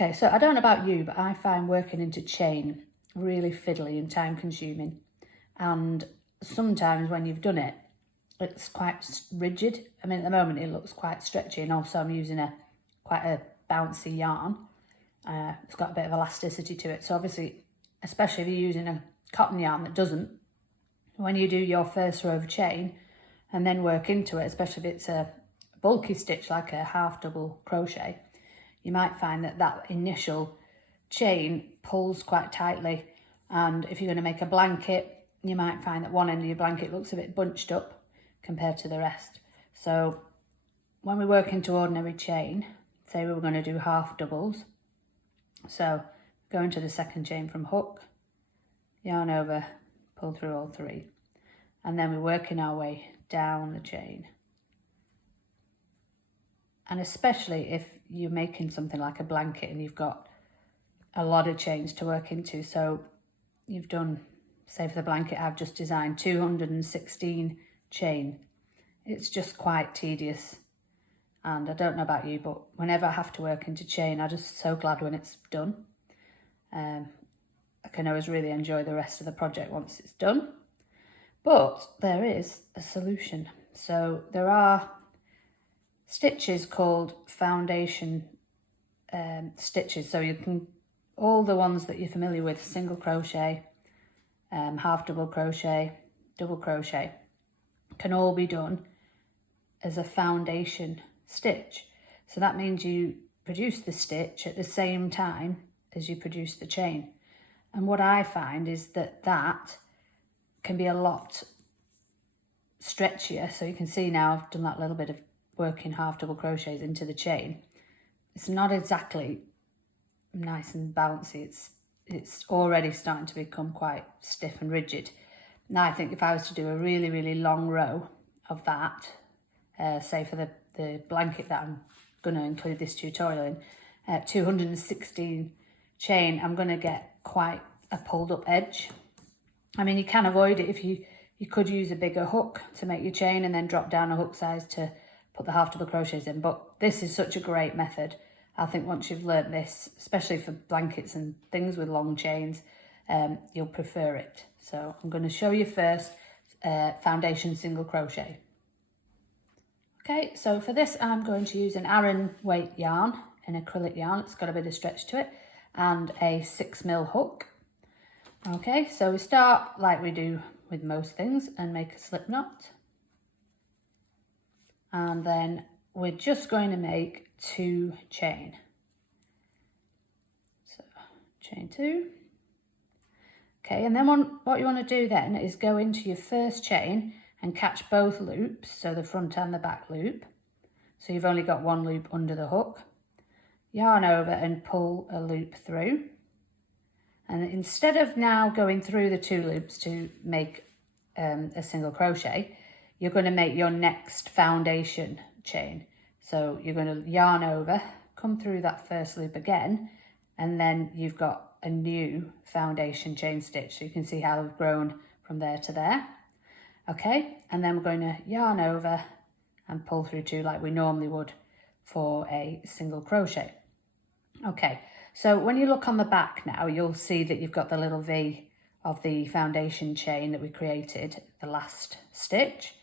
Okay, so I don't know about you, but I find working into chain really fiddly and time consuming. And sometimes when you've done it, it's quite rigid. I mean, at the moment it looks quite stretchy, and also I'm using quite a bouncy yarn. It's got a bit of elasticity to it. So obviously, especially if you're using a cotton yarn that doesn't, when you do your first row of chain and then work into it, especially if it's a bulky stitch like a half double crochet, you might find that that initial chain pulls quite tightly. And if you're going to make a blanket, you might find that one end of your blanket looks a bit bunched up compared to the rest. So when we work into ordinary chain, say we were going to do half doubles, so go into the second chain from hook, yarn over, pull through all three, and then we're working our way down the chain. And especially if you're making something like a blanket and you've got a lot of chains to work into, so you've done, say for the blanket I've just designed 216 chain, it's just quite tedious. And I don't know about you, but whenever I have to work into chain, I'm just so glad when it's done. I can always really enjoy the rest of the project once it's done. But there is a solution. So there are stitches called foundation stitches. So you can, all the ones that you're familiar with, single crochet, half double crochet, double crochet, can all be done as a foundation stitch. So that means you produce the stitch at the same time as you produce the chain. And what I find is that that can be a lot stretchier. So you can see now I've done that little bit of working half double crochets into the chain. It's not exactly nice and bouncy. It's already starting to become quite stiff and rigid. Now I think if I was to do a really, really long row of that, say for the blanket that I'm going to include this tutorial in, 216 chain, I'm going to get quite a pulled up edge. I mean, you can avoid it if you could use a bigger hook to make your chain and then drop down a hook size to put the half double crochets in, but this is such a great method. I think once you've learnt this, especially for blankets and things with long chains, you'll prefer it. So I'm going to show you first foundation single crochet. Okay, so for this I'm going to use an Aran weight yarn, an acrylic yarn. It's got a bit of stretch to it, and a 6mm hook. Okay, so we start like we do with most things and make a slip knot. And then we're just going to make 2 chain. So chain 2. Okay, and then what you want to do then is go into your first chain and catch both loops, so the front and the back loop. So you've only got one loop under the hook. Yarn over and pull a loop through. And instead of now going through the 2 loops to make a single crochet, you're going to make your next foundation chain. So you're going to yarn over, come through that first loop again, and then you've got a new foundation chain stitch. So you can see how they've grown from there to there. Okay, and then we're going to yarn over and pull through 2 like we normally would for a single crochet. Okay, so when you look on the back now, you'll see that you've got the little V of the foundation chain that we created, the last stitch.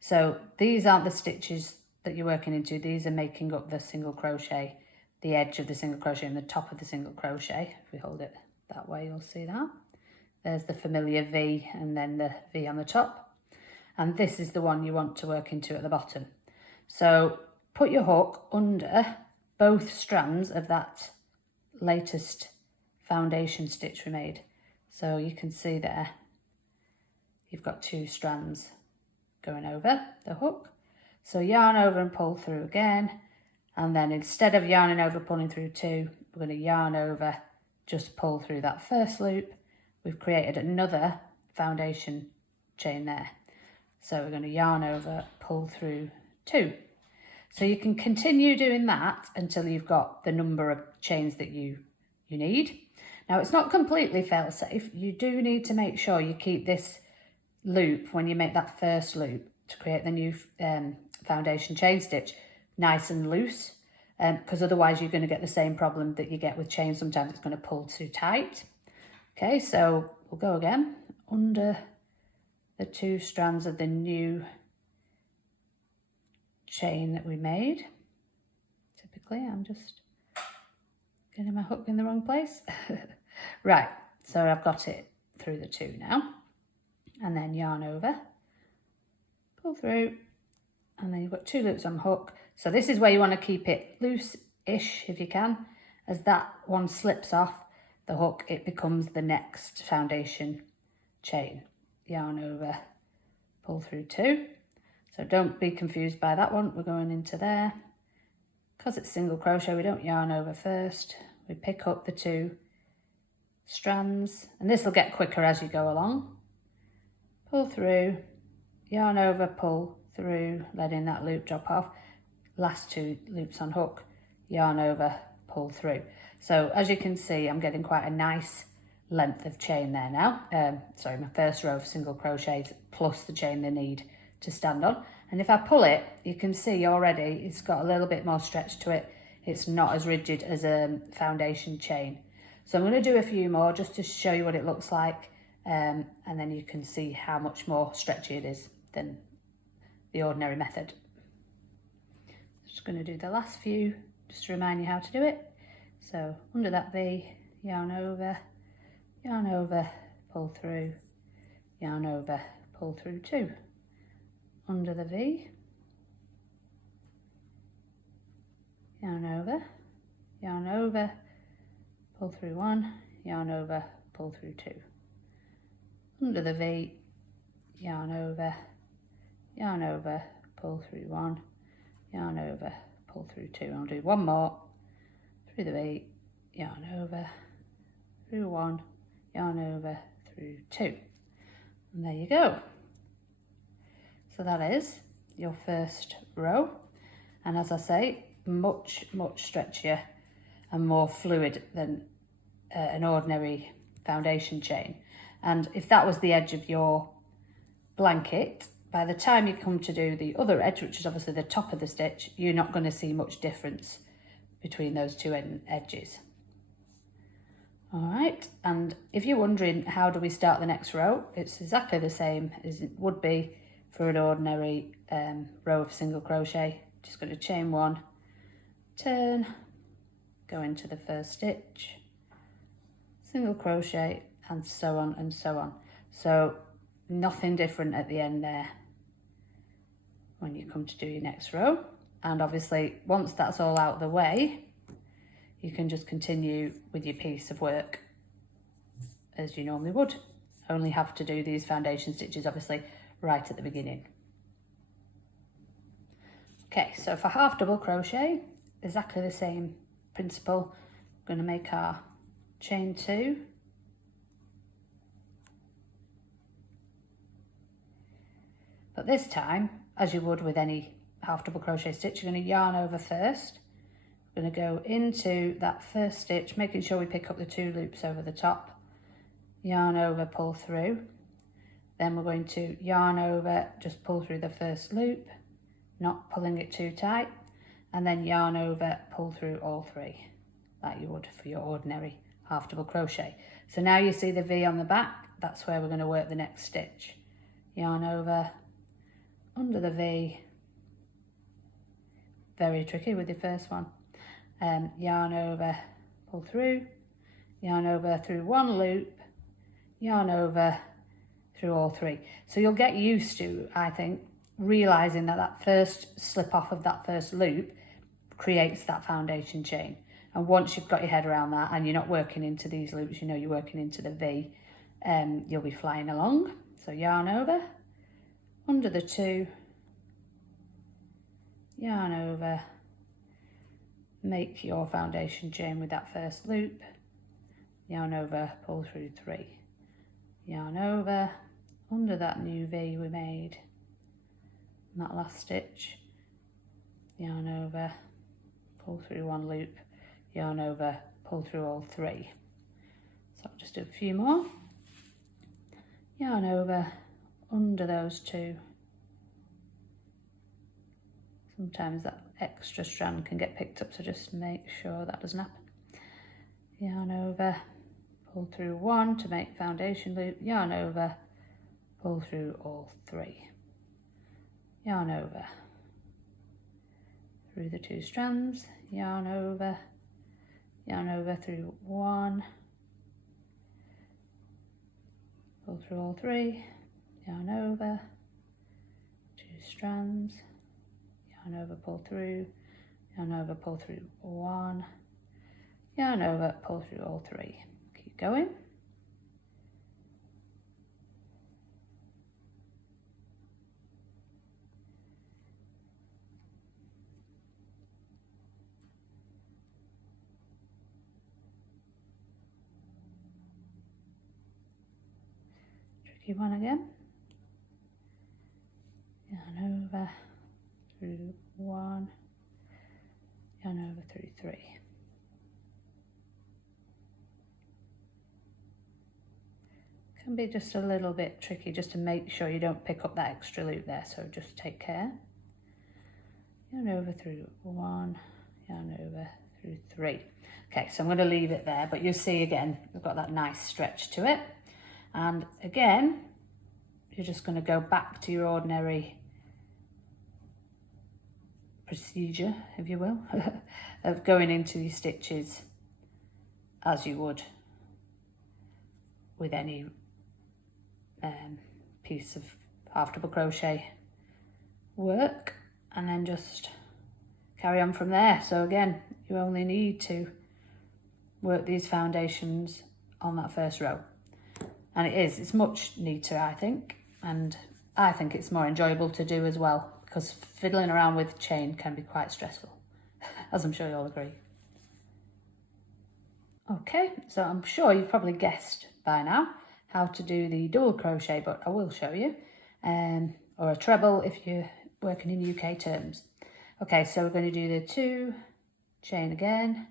So these aren't the stitches that you're working into, these are making up the single crochet, the edge of the single crochet and the top of the single crochet. If we hold it that way, you'll see that. There's the familiar V and then the V on the top. And this is the one you want to work into at the bottom. So put your hook under both strands of that latest foundation stitch we made. So you can see there, you've got 2 strands going over the hook. So yarn over and pull through again. And then instead of yarning over, pulling through 2, we're going to yarn over, just pull through that first loop. We've created another foundation chain there. So we're going to yarn over, pull through 2. So you can continue doing that until you've got the number of chains that you need. Now it's not completely fail-safe. You do need to make sure you keep this loop when you make that first loop to create the new foundation chain stitch nice and loose. because otherwise you're going to get the same problem that you get with chain. Sometimes it's going to pull too tight. Okay, so we'll go again under the 2 strands of the new chain that we made. Typically, I'm just getting my hook in the wrong place. Right, so I've got it through the 2 now, and then yarn over, pull through, and then you've got 2 loops on hook. So this is where you want to keep it loose-ish if you can. As that one slips off the hook, it becomes the next foundation chain. Yarn over, pull through 2. So don't be confused by that one. We're going into there. Because it's single crochet, we don't yarn over first. We pick up the 2 strands, and this will get quicker as you go along. Pull through, yarn over, pull through, letting that loop drop off. Last 2 loops on hook, yarn over, pull through. So as you can see, I'm getting quite a nice length of chain there now. Sorry, my first row of single crochets plus the chain they need to stand on. And if I pull it, you can see already it's got a little bit more stretch to it. It's not as rigid as a foundation chain. So I'm going to do a few more just to show you what it looks like, and then you can see how much more stretchy it is than the ordinary method. Just going to do the last few just to remind you how to do it. So under that V, yarn over, pull through, yarn over, pull through 2. Under the V, yarn over, pull through 1, yarn over, pull through 2. Under the V, yarn over, pull through 1, yarn over, pull through 2. I'll do one more, through the V, yarn over, through 1, yarn over, through 2. And there you go. So that is your first row. And as I say, much stretchier and more fluid than an ordinary foundation chain. And if that was the edge of your blanket, by the time you come to do the other edge, which is obviously the top of the stitch, you're not going to see much difference between those 2 edges. All right, and if you're wondering how do we start the next row, it's exactly the same as it would be for an ordinary row of single crochet. Just going to chain 1, turn, go into the first stitch, single crochet, and so on and so on. So nothing different at the end there when you come to do your next row. And obviously once that's all out of the way, you can just continue with your piece of work as you normally would. Only have to do these foundation stitches obviously right at the beginning. Okay, so for half double crochet, exactly the same principle. We're going to make our chain 2, but this time, as you would with any half double crochet stitch, you're going to yarn over first. We're going to go into that first stitch, making sure we pick up the 2 loops over the top, yarn over, pull through. Then we're going to yarn over, just pull through the first loop, not pulling it too tight, and then yarn over, pull through all 3, like you would for your ordinary half double crochet. So now you see the V on the back, that's where we're going to work the next stitch. Yarn over, under the V, very tricky with the first one, yarn over, pull through, yarn over through 1 loop, yarn over through all 3. So you'll get used to, I think, realizing that that first slip off of that first loop creates that foundation chain. And once you've got your head around that and you're not working into these loops, you know you're working into the V, you'll be flying along. So yarn over, under the 2, yarn over, make your foundation chain with that first loop, yarn over, pull through 3, yarn over, under that new V we made, and that last stitch, yarn over, pull through 1 loop, yarn over, pull through all 3. So I'll just do a few more, yarn over, under those 2. Sometimes that extra strand can get picked up, so just make sure that doesn't happen. Yarn over, pull through 1 to make foundation loop, yarn over, pull through all 3, yarn over, through the 2 strands, yarn over through 1, pull through all 3, yarn over, 2 strands, yarn over, pull through, yarn over, pull through 1, yarn over, pull through all 3. Keep going. Tricky one again. Yarn over through 1, yarn over through 3. Can be just a little bit tricky just to make sure you don't pick up that extra loop there, so just take care. Yarn over through 1, yarn over through 3. Okay, so I'm going to leave it there, but you'll see again we've got that nice stretch to it. And again, you're just going to go back to your ordinary procedure, if you will, of going into these stitches as you would with any piece of half double crochet work, and then just carry on from there. So again, you only need to work these foundations on that first row, and it's much neater, I think, and I think it's more enjoyable to do as well, because fiddling around with chain can be quite stressful, as I'm sure you'll agree. Okay, so I'm sure you've probably guessed by now how to do the double crochet, but I will show you, or a treble if you're working in UK terms. Okay, so we're going to do the 2 chain again.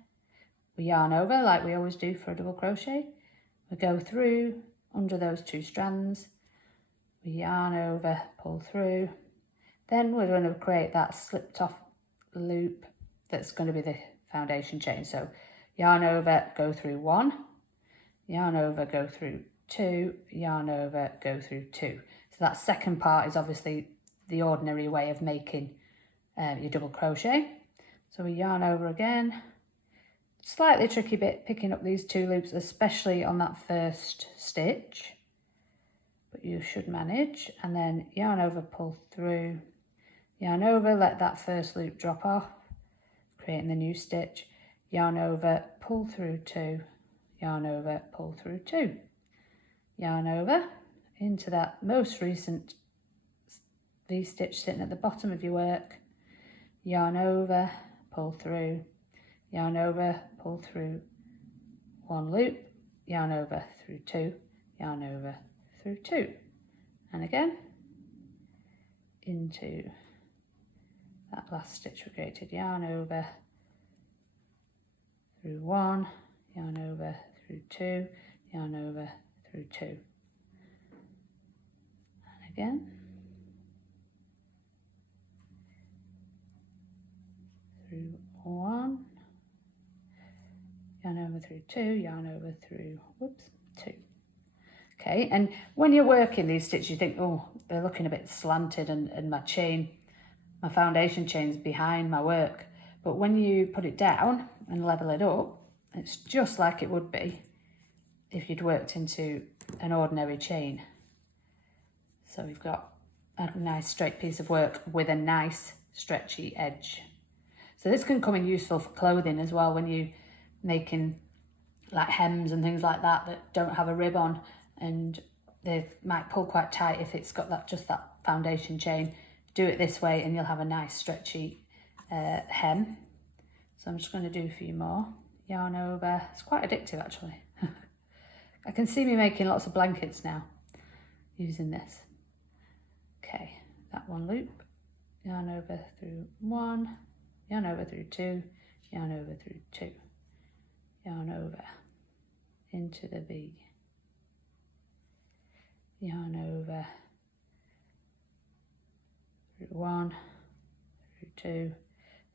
We yarn over like we always do for a double crochet. We go through under those 2 strands. We yarn over, pull through. Then we're going to create that slipped off loop that's going to be the foundation chain. So yarn over, go through 1, yarn over, go through 2, yarn over, go through 2. So that second part is obviously the ordinary way of making your double crochet. So we yarn over again. Slightly tricky bit picking up these 2 loops, especially on that first stitch, but you should manage. And then yarn over, pull through, yarn over, let that first loop drop off, creating the new stitch, yarn over, pull through 2, yarn over, pull through 2, yarn over into that most recent V-stitch sitting at the bottom of your work, yarn over, pull through, yarn over, pull through 1 loop, yarn over through 2, yarn over through 2, and again into that last stitch we created, yarn over through 1, yarn over through 2, yarn over through 2, and again through 1, yarn over through 2, yarn over through, 2. Okay, and when you're working these stitches you think, oh, they're looking a bit slanted and my foundation chain's behind my work, but when you put it down and level it up, it's just like it would be if you'd worked into an ordinary chain. So we've got a nice straight piece of work with a nice stretchy edge. So this can come in useful for clothing as well, when you're making like hems and things like that that don't have a rib on, and they might pull quite tight if it's got that just that foundation chain. Do it this way and you'll have a nice stretchy hem. So I'm just going to do a few more. Yarn over. It's quite addictive actually. I can see me making lots of blankets now using this. Okay, that 1 loop. Yarn over through 1, yarn over through 2, yarn over through 2, yarn over into the V, yarn over through 1, through 2,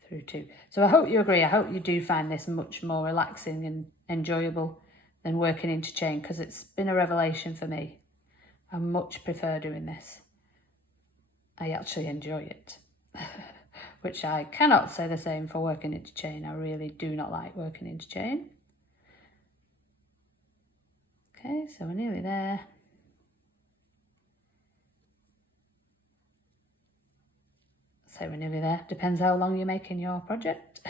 through 2. So I hope you agree. I hope you do find this much more relaxing and enjoyable than working into chain, because it's been a revelation for me. I much prefer doing this. I actually enjoy it, which I cannot say the same for working into chain. I really do not like working into chain. Okay, so we're nearly there. So we're nearly there. Depends how long you're making your project.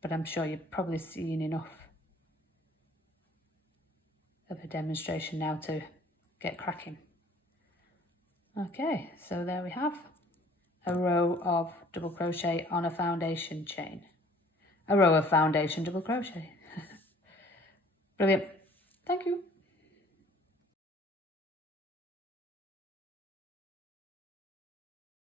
But I'm sure you've probably seen enough of a demonstration now to get cracking. Okay, so there we have a row of double crochet on a foundation chain. A row of foundation double crochet. Brilliant. Thank you.